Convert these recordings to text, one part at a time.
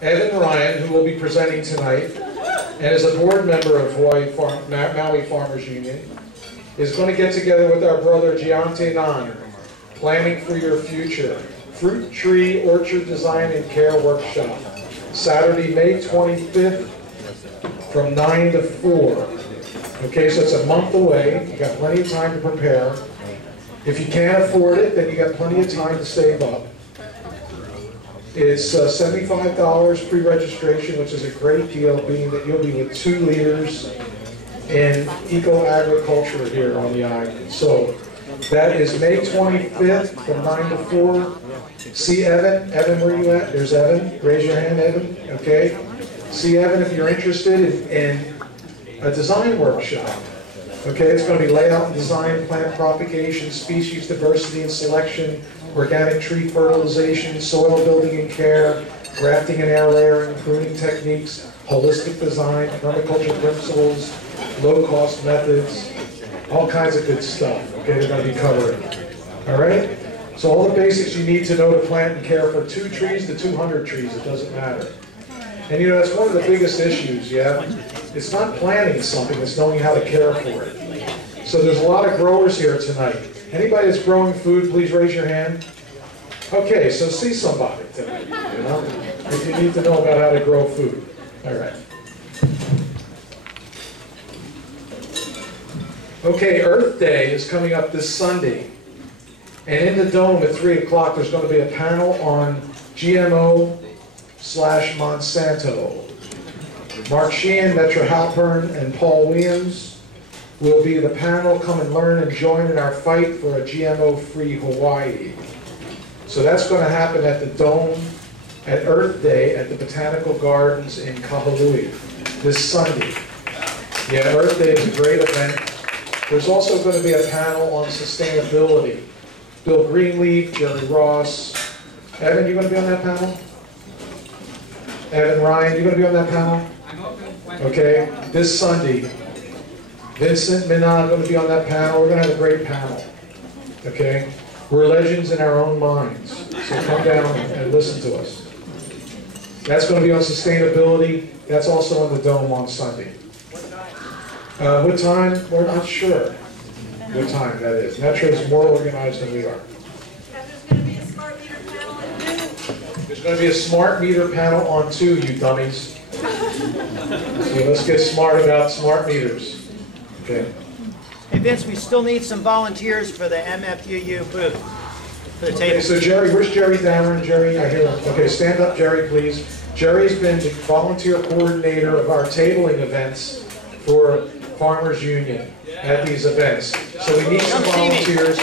Evan Ryan, who will be presenting tonight, and is a board member of Maui Farmers Union, is going to get together with our brother Giante Nan, Planning for Your Future, Fruit Tree Orchard Design and Care Workshop, Saturday, May 25th from 9 to 4. Okay, so it's a month away. You got plenty of time to prepare. If you can't afford it, then you got plenty of time to save up. It's $75 pre-registration, which is a great deal, being that you'll be with 2 leaders in eco-agriculture here on the island. So that is May 25th from 9 to 4. See Evan. Evan, where are you at? There's Evan. Raise your hand, Evan. Okay. See Evan if you're interested in a design workshop. Okay, it's going to be layout and design, plant propagation, species diversity and selection, organic tree fertilization, soil building and care, grafting and air layering, pruning techniques, holistic design, permaculture principles, low-cost methods, all kinds of good stuff. Okay, they're going to be covering. All right? So all the basics you need to know to plant and care for 2 trees to 200 trees, it doesn't matter. And you know, that's one of the biggest issues, yeah? It's not planting something, it's knowing how to care for it. So there's a lot of growers here tonight. Anybody that's growing food, please raise your hand. Okay, so see somebody tonight, you know, if you need to know about how to grow food. All right. Okay, Earth Day is coming up this Sunday. And in the Dome at 3 o'clock, there's going to be a panel on GMO/Monsanto. Mark Sheehan, Metra Halpern, and Paul Williams will be the panel. Come and learn and join in our fight for a GMO-free Hawaii. So that's going to happen at the Dome at Earth Day at the Botanical Gardens in Kahului this Sunday. Yeah, Earth Day is a great event. There's also going to be a panel on sustainability. Bill Greenleaf, Jerry Ross. Evan, you going to be on that panel? Evan Ryan, you going to be on that panel? Okay, this Sunday. Vincent Minan going to be on that panel. We're going to have a great panel. Okay? We're legends in our own minds. So come down and listen to us. That's going to be on sustainability. That's also in the Dome on Sunday. What time? We're not sure what time that is. Metro is more organized than we are. There's going to be a smart meter panel on 2, you dummies. So let's get smart about smart meters. Okay. Hey Vince, we still need some volunteers for the MFUU booth. For the table. Okay, so Jerry, where's Jerry Dameron? Jerry, I hear him. Okay, stand up, Jerry, please. Jerry's been the volunteer coordinator of our tabling events for Farmers Union at these events. So we need some volunteers.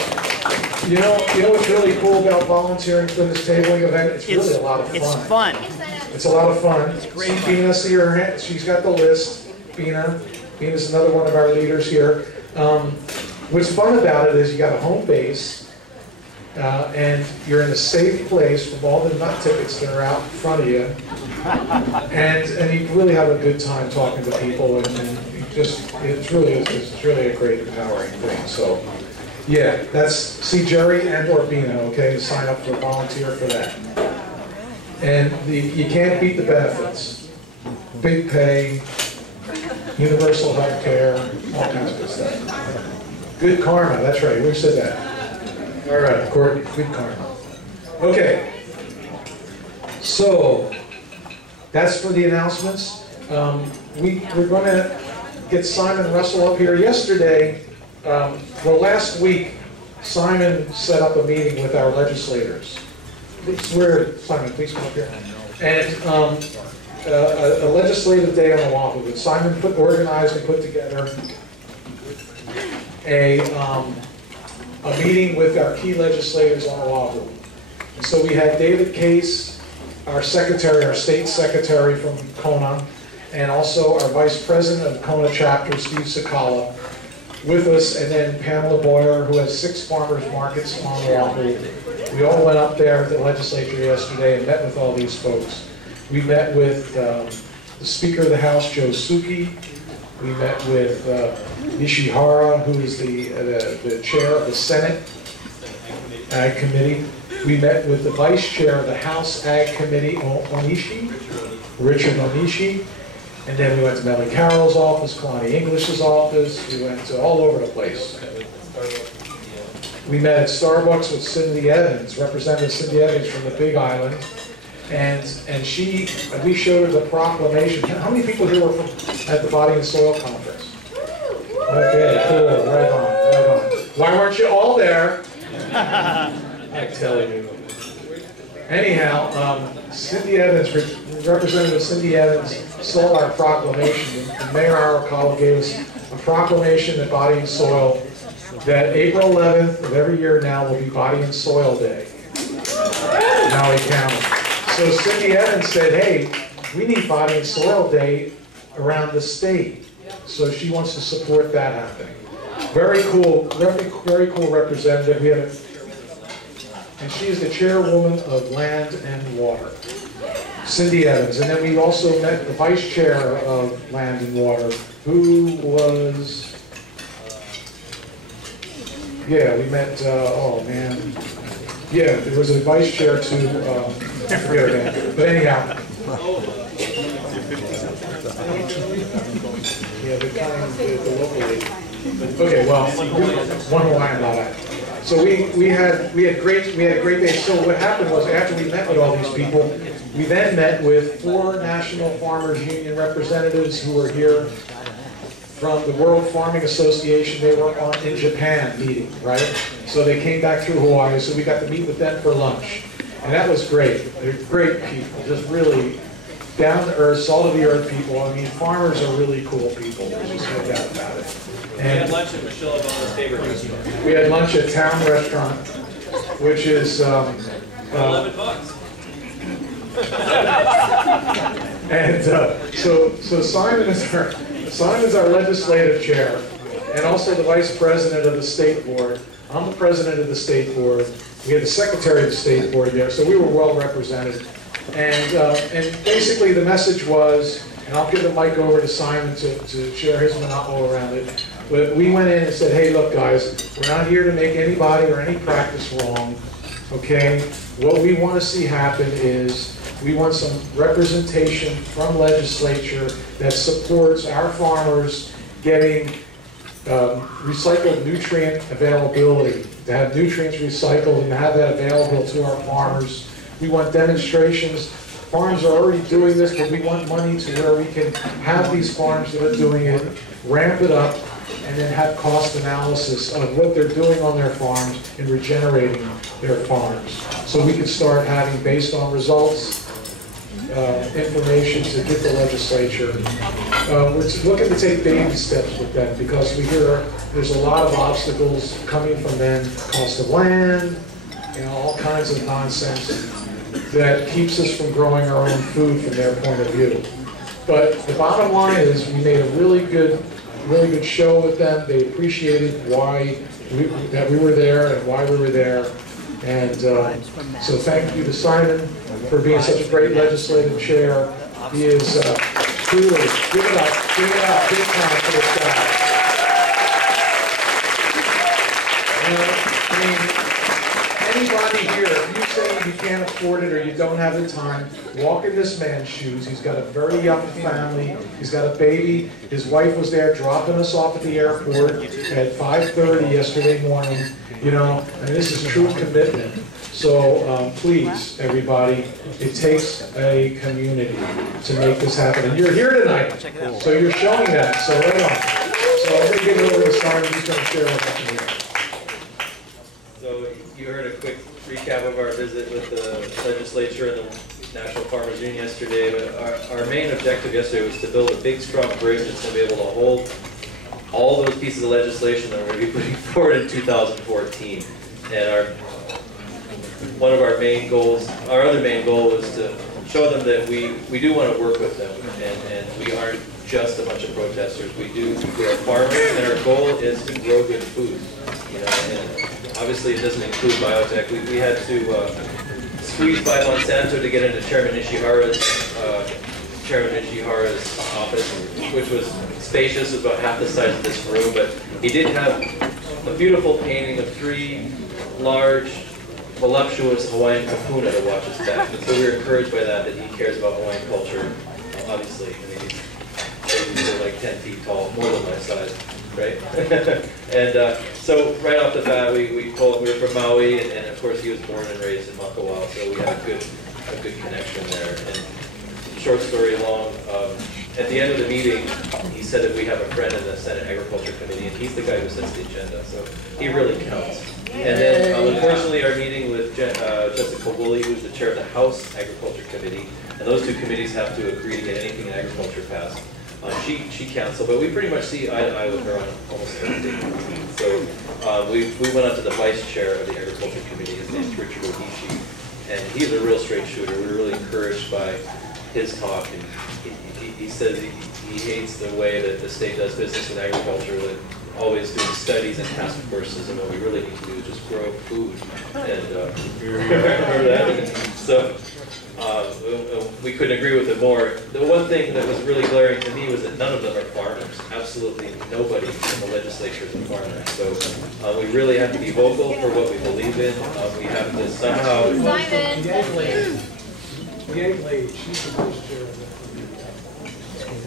You know what's really cool about volunteering for this tabling event? It's really a lot of fun. It's fun. It's a lot of fun. It's great. Bina, see her hand? She's got the list. Bina. Bina's another one of our leaders here. What's fun about it is you got a home base, and you're in a safe place from all the nut tickets that are out in front of you, and you can really have a good time talking to people, and it's really a great empowering thing. So yeah, see Jerry and or Bina, okay, sign up for volunteer for that. And you can't beat the benefits. Big pay, universal health care, all kinds of good stuff. Good karma, that's right, we said that. All right, Courtney, good karma. Okay, so that's for the announcements. We're going to get Simon Russell up here. Yesterday, last week, Simon set up a meeting with our legislators. Simon, please come up here. And a legislative day on Oahu. But Simon organized and put together a meeting with our key legislators on Oahu. And so we had David Case, our secretary, our state secretary from Kona, and also our vice president of Kona chapter, Steve Sakala, with us, and then Pamela Boyer, who has 6 farmers markets on Oahu. We all went up there at the legislature yesterday and met with all these folks. We met with the Speaker of the House, Joe Suki. We met with Nishihara, who is the chair of the Senate Ag Committee. We met with the vice chair of the House Ag Committee, Onishi, Richard Onishi, and then we went to Melanie Carroll's office, Kalani English's office, we went to all over the place. We met at Starbucks with Cindy Evans, Representative Cindy Evans from the Big Island, and we showed her the proclamation. How many people here were at the Body and Soil Conference? Okay, cool, right on, right on. Why weren't you all there? I tell you. Anyhow, Cindy Evans, Representative Cindy Evans, saw our proclamation, and Mayor Arakawa gave us a proclamation at Body and Soil that April 11th of every year now will be Body and Soil Day in Maui County. So Cindy Evans said, hey, we need Body and Soil Day around the state. So she wants to support that happening. Very cool representative. We have and she is the chairwoman of Land and Water, Cindy Evans. And then we also met the vice chair of Land and Water, who was, yeah, we met, oh man, yeah, there was a vice chair too, I forget her name, but anyhow. Yeah, the local lady. Okay, well, one line about that. So we had a great day. So what happened was after we met with all these people, we then met with 4 National Farmers Union representatives who were here from the World Farming Association. They were in Japan meeting, right? So they came back through Hawaii, so we got to meet with them for lunch. And that was great. They're great people, just really down-to-earth, salt-of-the-earth people. I mean, farmers are really cool people. There's just no doubt about it. And we had lunch at Michelle Obama's favorite restaurant. We had lunch at Town Restaurant, which is $11. and so Simon's our legislative chair, and also the vice president of the state board. I'm the president of the state board. We had the secretary of the state board there, so we were well represented. And basically the message was, and I'll give the mic over to Simon to share his monologue around it, but we went in and said, hey, look guys, we're not here to make anybody or any practice wrong, okay? What we want to see happen is we want some representation from legislature that supports our farmers getting recycled nutrient availability, to have nutrients recycled and have that available to our farmers. We want demonstrations. Farms are already doing this, but we want money to where we can have these farms that are doing it, ramp it up, and then have cost analysis of what they're doing on their farms and regenerating their farms. So we can start having, based on results, information to give the legislature. We're looking to take baby steps with them because we hear there's a lot of obstacles coming from them, cost of land, all kinds of nonsense that keeps us from growing our own food from their point of view. But the bottom line is we made a really good show with them. They appreciated that we were there and why we were there. And so thank you to Simon for being such a great legislative chair. He is truly, give it up big time for this guy. Anybody here, if you say you can't afford it or you don't have the time, walk in this man's shoes. He's got a very young family. He's got a baby. His wife was there dropping us off at the airport at 5:30 yesterday morning. And this is true commitment. So please, everybody, it takes a community to make this happen. And you're here tonight, so you're showing that. So right on. So I'm going to give it over to Simon. He's going to share with us. So you heard a quick recap of our visit with the legislature and the National Farmers Union yesterday. But our main objective yesterday was to build a big, strong bridge that's going to be able to hold all those pieces of legislation that we're going to be putting forward in 2014. And one of our main goals, our other main goal was to show them that we do want to work with them, and we aren't just a bunch of protesters. We are farmers, and our goal is to grow good food. And obviously it doesn't include biotech. We had to squeeze by Monsanto to get into Chairman Ishihara's office, which was spacious, about half the size of this room, but he did have a beautiful painting of 3 large voluptuous Hawaiian kapuna to watch his back. And so we were encouraged by that he cares about Hawaiian culture. Obviously, I mean, he's like 10 feet tall, more than my size, right? And so right off the bat, we were from Maui, and of course he was born and raised in Makawao, so we had a good connection there. And short story long, at the end of the meeting, he said that we have a friend in the Senate Agriculture Committee, and he's the guy who sets the agenda, so he really counts. And then, unfortunately, our meeting with Jessica Woolley, who's the chair of the House Agriculture Committee, and those two committees have to agree to get anything in agriculture passed. She canceled, but we pretty much see eye to eye with her on almost everything. So we went on to the vice chair of the Agriculture Committee. His name's Richard Ohishi, and he's a real straight shooter. We were really encouraged by his talk, and he says he hates the way that the state does business with agriculture, that always doing studies and task forces, and what we really need to do is just grow food. And remember that? So we couldn't agree with it more. The one thing that was really glaring to me was that none of them are farmers. Absolutely nobody in the legislature is a farmer. So we really have to be vocal for what we believe in. We have to somehow... Simon! The egg lady, she's the vice chair of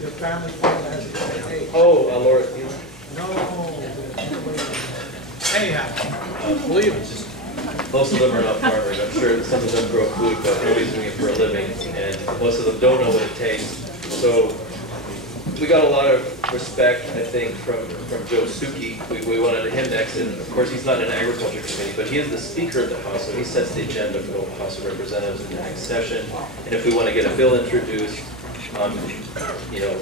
the family farm that has a egg. Oh, Laura. No. Anyhow, Williams. Most of them are not farmers. I'm sure some of them grow food, but nobody's doing it for a living, and most of them don't know what it takes. So we got a lot of respect, I think, from Joe Suki. We wanted him next, and of course he's not in an agriculture committee, but he is the Speaker of the House, so he sets the agenda for the House of Representatives in the next session. And if we want to get a bill introduced, you know,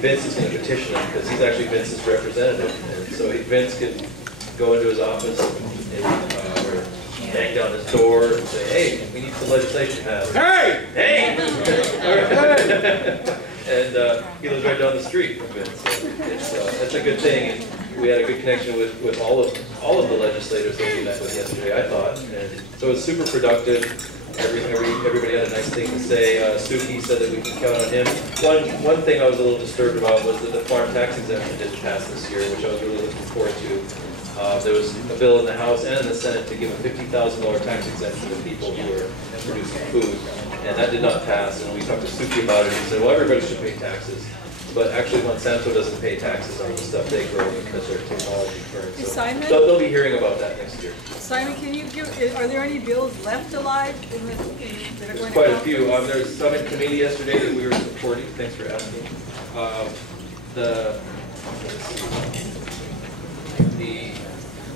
Vince is going to petition him because he's actually Vince's representative, and so Vince can go into his office or bang down his door and say, "Hey, we need some legislation passed." Hey! Hey! And he lives right down the street from Vince. So that's a good thing. And we had a good connection with all of the legislators that we met with yesterday, I thought. And so it was super productive. Everybody had a nice thing to say. Suki said that we can count on him. One thing I was a little disturbed about was that the farm tax exemption didn't pass this year, which I was really looking forward to. There was a bill in the House and in the Senate to give a $50,000 tax exemption to people who were producing food, and that did not pass. And we talked to Suki about it, and he said, well, everybody should pay taxes. But actually, Monsanto doesn't pay taxes on the stuff they grow because they're technology firms. So Simon? they'll be hearing about that next year. Simon, can you give, are there any bills left alive that are going to Quite a come? few. There's some in committee yesterday that we were supporting. Thanks for asking.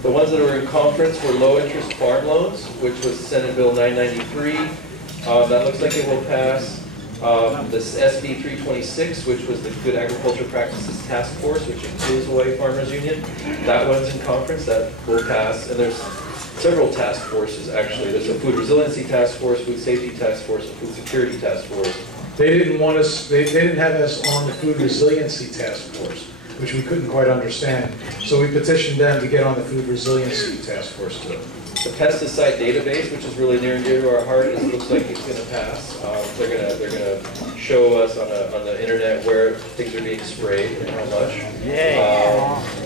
The ones that were in conference were low-interest farm loans, which was Senate Bill 993. That looks like it will pass. This SB 326, which was the Good Agriculture Practices Task Force, which includes Hawaii Farmers Union, that one's in conference. That will pass. And there's several task forces, actually. There's a Food Resiliency Task Force, Food Safety Task Force, and Food Security Task Force. They didn't want us, they didn't have us on the Food Resiliency Task Force, which we couldn't quite understand. So we petitioned them to get on the Food Resiliency Task Force too. The pesticide database, which is really near and dear to our heart, looks like it's going to pass. They're going to show us on the internet where things are being sprayed and how much.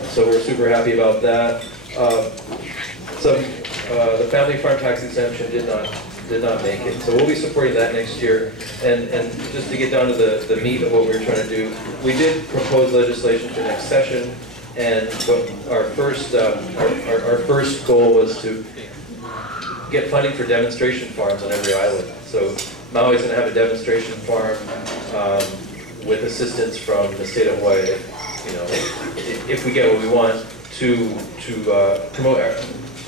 So we're super happy about that. The family farm tax exemption did not make it, so we'll be supporting that next year. And just to get down to the meat of what we were trying to do, we did propose legislation for next session. And our first goal was to get funding for demonstration farms on every island. So Maui's going to have a demonstration farm with assistance from the state of Hawaii. You know, if we get what we want to promote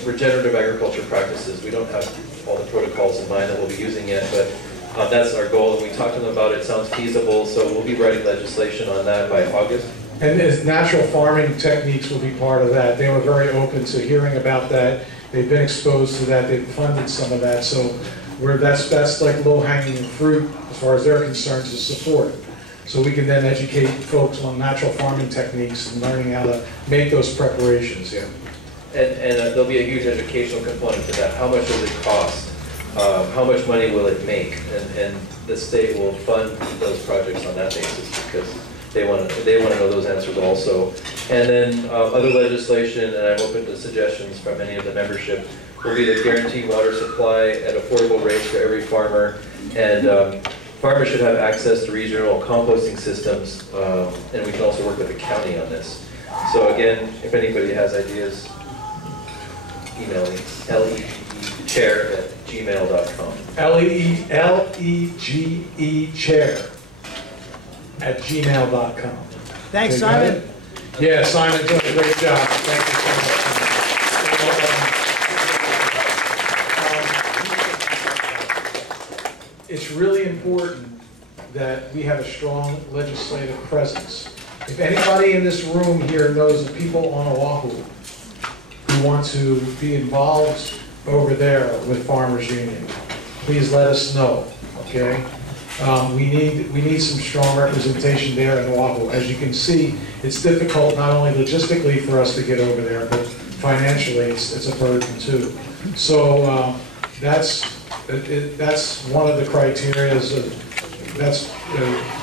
regenerative agriculture practices. We don't have all the protocols in mind that we'll be using yet, but that's our goal. And we talked to them about it. It sounds feasible, so we'll be writing legislation on that by August. And as natural farming techniques will be part of that. They were very open to hearing about that. They've been exposed to that. They've funded some of that. So that's like low-hanging fruit as far as they're concerned to support. So we can then educate folks on natural farming techniques and learning how to make those preparations. Yeah. And there'll be a huge educational component to that. How much does it cost? How much money will it make? And the state will fund those projects on that basis because they want to know those answers also. And then other legislation, and I'm open to suggestions from any of the membership, will be to guarantee water supply at affordable rates for every farmer, and farmers should have access to regional composting systems, and we can also work with the county on this. So again, if anybody has ideas, email me, legchair@gmail.com. LEGE chair@gmail.com. Thanks, Okay, got Simon. it? Yeah, Simon doing a great job. Thank you so much. It's really important that we have a strong legislative presence. If anybody in this room here knows of people on Oahu who want to be involved over there with Farmers Union, please let us know, okay? We need some strong representation there in Oahu. As you can see, it's difficult not only logistically for us to get over there, but financially it's a burden too. So that's one of the criteria. That's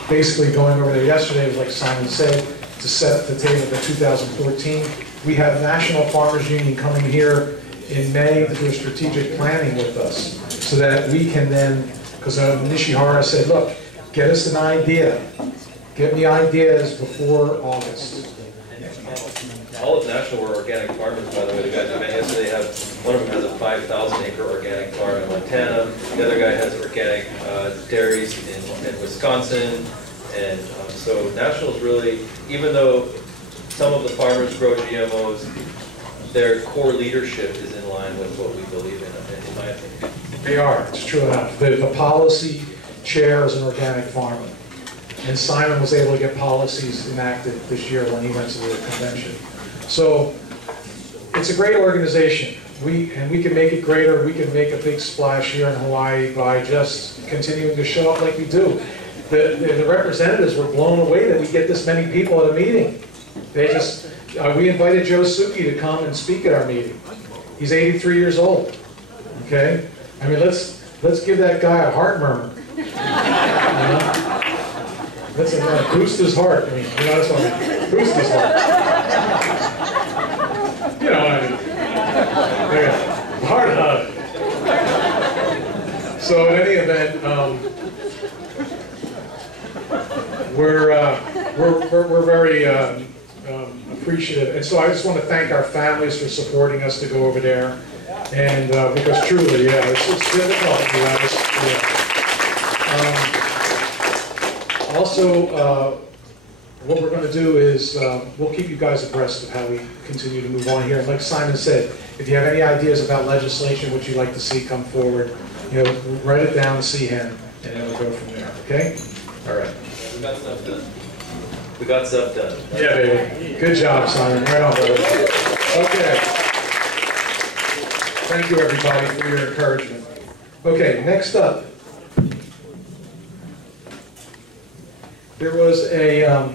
basically going over there yesterday, like Simon said, to set the table for 2014. We have National Farmers Union coming here in May to do a strategic planning with us, so that we can then, because Nishihara said, look, get us an idea. Get me ideas before August. All of National were organic farmers, by the way. The guys we met yesterday one of them has a 5,000 acre organic farm in Montana. The other guy has organic dairies in Wisconsin. And so National's really, even though some of the farmers grow GMOs, their core leadership is in line with what we believe in my opinion. They are, it's true enough. The policy chair is an organic farmer. And Simon was able to get policies enacted this year when he went to the convention. So it's a great organization. We can make it greater. We can make a big splash here in Hawaii by just continuing to show up like we do. The representatives were blown away that we get this many people at a meeting. They just, we invited Joe Suki to come and speak at our meeting. He's 83 years old, okay? I mean, let's give that guy a heart murmur. You know? Let's boost his heart. I mean, you know, that's what I mean. Boost his heart. You know what I mean. There you go. Heart hug. So in any event, we're very appreciative. And so I just want to thank our families for supporting us to go over there. And because truly, yeah, it's difficult, you guys. Yeah. Also, what we're going to do is we'll keep you guys abreast of how we continue to move on here. And like Simon said, if you have any ideas about legislation, what you'd like to see come forward, you know, write it down, see him, and then we'll go from there. Okay? All right. We got stuff done. We got stuff done. Yeah, baby. Good job, Simon. Right on, brother. Okay. Thank you, everybody, for your encouragement. Okay, next up. There was a